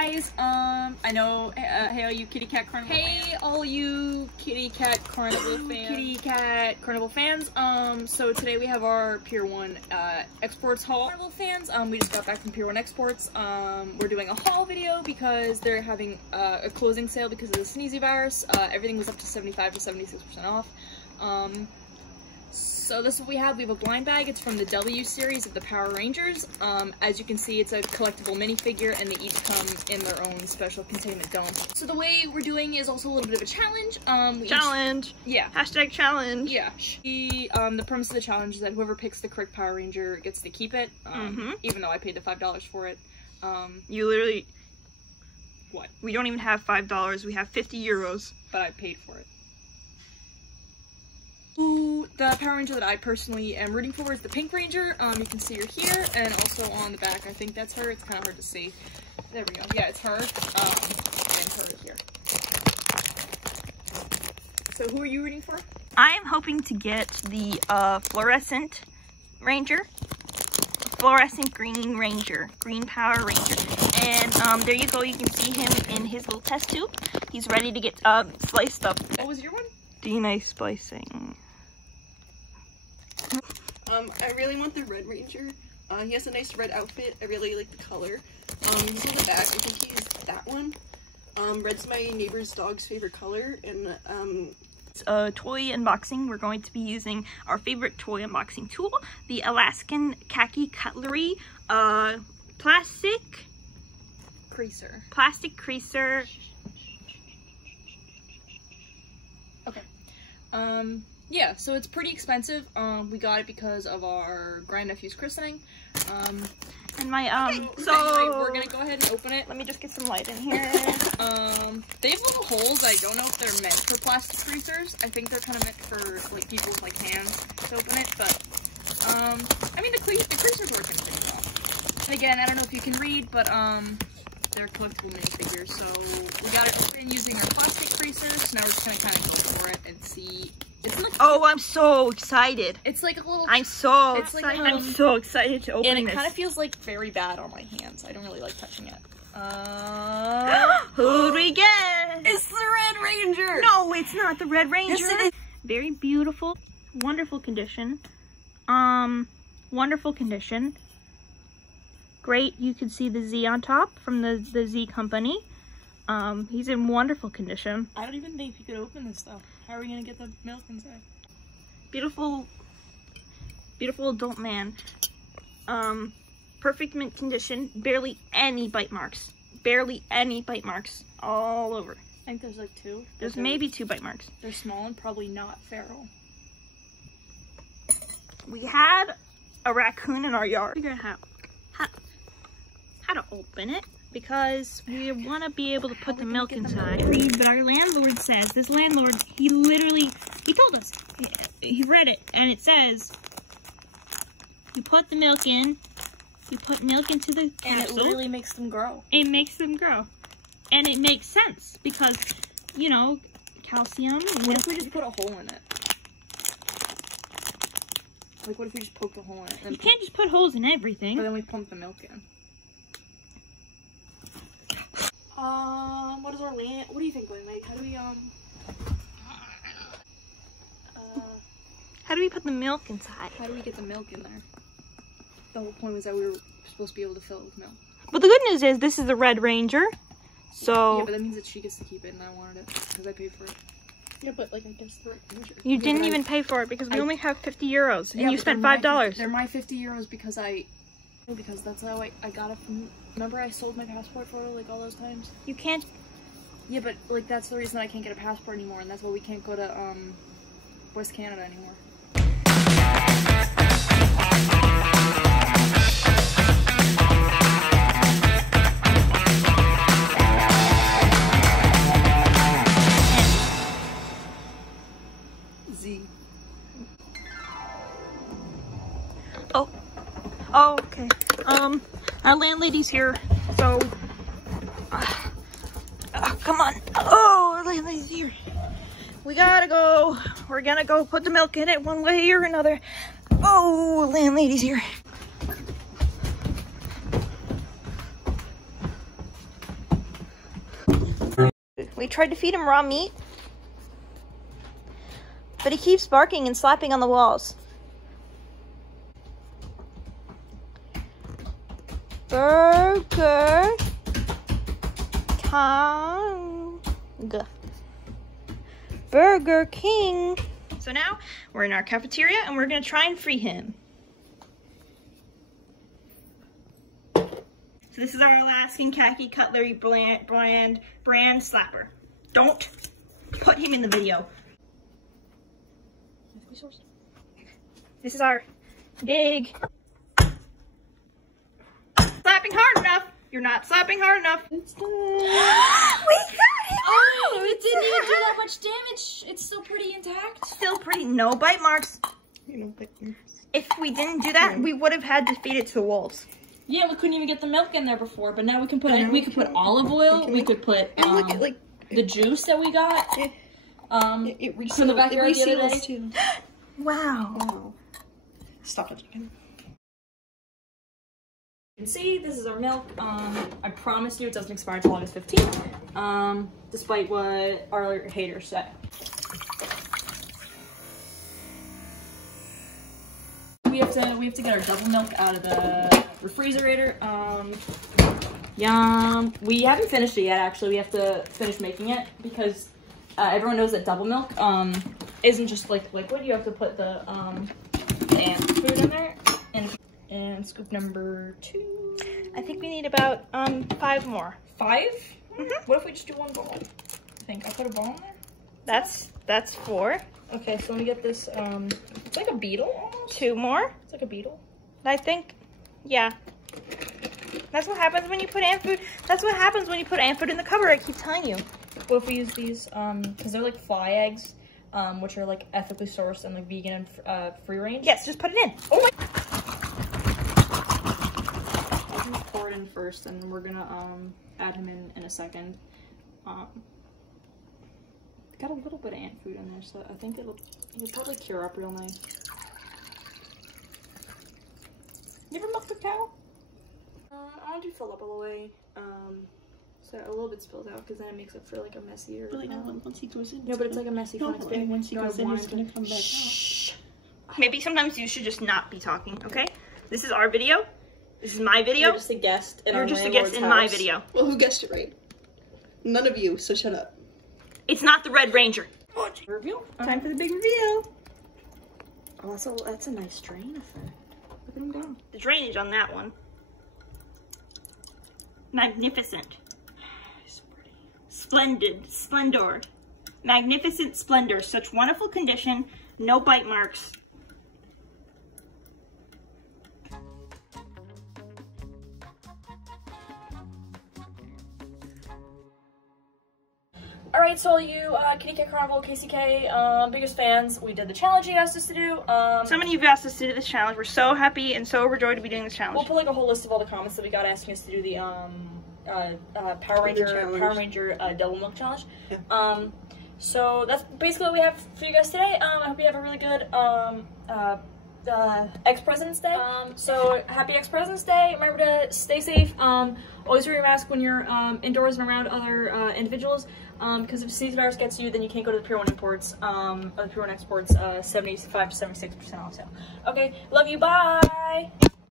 guys, I know, hey all you kitty cat carnival fans. Hey all you kitty cat carnival fans. Kitty cat carnival fans. So today we have our Pier 1 exports haul. Carnival fans, we just got back from Pier 1 exports. We're doing a haul video because they're having a closing sale because of the sneezy virus. Everything was up to 75 to 76% off. So this is what we have. We have a blind bag. It's from the W series of the Power Rangers. As you can see, it's a collectible minifigure, and they each come in their own special containment dome. So the way we're doing is also a little bit of a challenge. Yeah. Hashtag challenge. Yeah. The premise of the challenge is that whoever picks the correct Power Ranger gets to keep it. Even though I paid the $5 for it. You literally... What? We don't even have $5. We have 50 euros. But I paid for it. The Power Ranger that I personally am rooting for is the Pink Ranger. You can see her here, and also on the back, I think that's her. It's kind of hard to see. There we go. Yeah, it's her, and her here. So who are you rooting for? I am hoping to get the fluorescent Ranger. Fluorescent green Ranger. Green Power Ranger. And there you go. You can see him in his little test tube. He's ready to get sliced up. What was your one? DNA splicing. I really want the Red Ranger. He has a nice red outfit. I really like the color. He's on the back. I think he's that one. Red's my neighbor's dog's favorite color, and It's a toy unboxing. We're going to be using our favorite toy unboxing tool, the Alaskan Khaki Cutlery plastic Creaser. Plastic creaser. Okay. Yeah, so it's pretty expensive. We got it because of our grandnephew's christening. And my, so... Anyway, we're gonna go ahead and open it. Let me just get some light in here. They have little holes. I don't know if they're meant for plastic creasers. I think they're kind of meant for, like, people with, like, hands to open it, but, I mean, the creaser's working pretty well. And again, I don't know if you can read, but, they're collectible minifigures, so we got it open using our plastic creaser, so now we're just gonna kind of go for it and see. It's like, oh, I'm so excited. It's like a little... I'm so excited. Like, I'm so excited to open and it this. kind of feels like very bad on my hands. I don't really like touching it. Who do we get? It's the Red Ranger! No, it's not the Red Ranger. Yes, it is. Very beautiful. Wonderful condition. Wonderful condition. Great, you can see the Z on top from the Z company. He's in wonderful condition. I don't even think you could open this stuff. How are we gonna get the milk inside? Beautiful, beautiful adult man. Perfect mint condition. Barely any bite marks. Barely any bite marks. All over. I think there's like two. There's maybe 2 bite marks. They're small and probably not feral. We had a raccoon in our yard. Figure out how to open it, because we want to be able to put the milk inside. But our landlord says, this landlord, he told us, he read it, and it says, you put the milk in, you put milk into the capsule. And it literally makes them grow. It makes them grow. And it makes sense, because, you know, calcium. What if we just put a hole in it? Like, what if we just poked a hole in it? You can't just put holes in everything. But then we pump the milk in. What is our land? What do you think, Mike? How do we, how do we put the milk inside? How do we get the milk in there? The whole point was that we were supposed to be able to fill it with milk. But the good news is, this is the Red Ranger, so... Yeah, but that means that she gets to keep it, and I wanted it, because I paid for it. Yeah, but, like, I guess the Red Ranger. You didn't even pay for it, because we only have 50 euros, and you spent $5. They're my 50 euros because because that's how I got it from... Remember I sold my passport photo, like, all those times? You can't... Yeah, but, like, that's the reason I can't get a passport anymore, and that's why we can't go to, West Canada anymore. Z. Oh, okay. Our landlady's here, so... come on. Oh, our landlady's here. We gotta go. We're gonna go put the milk in it one way or another. Oh, landlady's here. We tried to feed him raw meat, but he keeps barking and slapping on the walls. Burger King. Burger King. So now we're in our cafeteria and we're gonna try and free him. So this is our Alaskan khaki cutlery brand slapper. Don't put him in the video. This is our big. Slapping hard enough. You're not slapping hard enough. It's done. We got him! Oh, it didn't even do that much damage. It's still pretty intact. Still pretty. No bite marks. You know, If we didn't do that, we would have had to feed it to the wolves. Yeah, we couldn't even get the milk in there before, but now we can put in, we could put olive oil. We could put look at like the juice that we got. it From the backyard the other day. Too. Wow. Wow. Stop it. You can see this is our milk. I promise you it doesn't expire until August 15th, despite what our haters say. We have to get our double milk out of the refrigerator. Yum. We haven't finished it yet. Actually, we have to finish making it because everyone knows that double milk isn't just like liquid. You have to put the ant food in there. And scoop number 2. I think we need about 5 more. 5? What if we just do 1 ball? I think I'll put a ball in there. That's 4. Okay, so let me get this. It's like a beetle almost. 2 more. It's like a beetle. I think, yeah. That's what happens when you put ant food. That's what happens when you put ant food in the cupboard. I keep telling you. What if we use these? Because they're like fly eggs, which are like ethically sourced and like vegan and free range. Yes, just put it in. Oh my. Pour it in first, and we're gonna add him in a second. Got a little bit of ant food in there, so I think it'll probably cure up real nice. You ever milked a cow? I want to fill up all the way, so a little bit spills out, because then it makes it for like a messier. Really, no. Once he goes in. No, but it's like a messy fun experience. Once he goes in, he's gonna come back out. Maybe sometimes you should just not be talking. Okay, this is our video. This is my video. You're just a guest. You're just a guest in my video. Well, who guessed it right? None of you. So shut up. It's not the Red Ranger. Reveal. Time for the big reveal. Oh, that's a nice drain effect. Look at him go. The drainage on that one. Magnificent. So pretty. Splendid. Splendor. Magnificent splendor. Such wonderful condition. No bite marks. Alright, so all you Kitty Cat Carnival, KCK, biggest fans, we did the challenge you asked us to do. So many of you asked us to do this challenge. We're so happy and so overjoyed to be doing this challenge. We'll put like a whole list of all the comments that we got asking us to do the Power Ranger double milk challenge. Yeah. So that's basically what we have for you guys today. I hope you have a really good ex-President's Day. So happy ex-President's Day. Remember to stay safe. Always wear your mask when you're indoors and around other individuals. Because if disease virus gets you, then you can't go to the Pier 1 imports, or the Pier 1 exports, 75 to 76% off sale. Okay, love you, bye!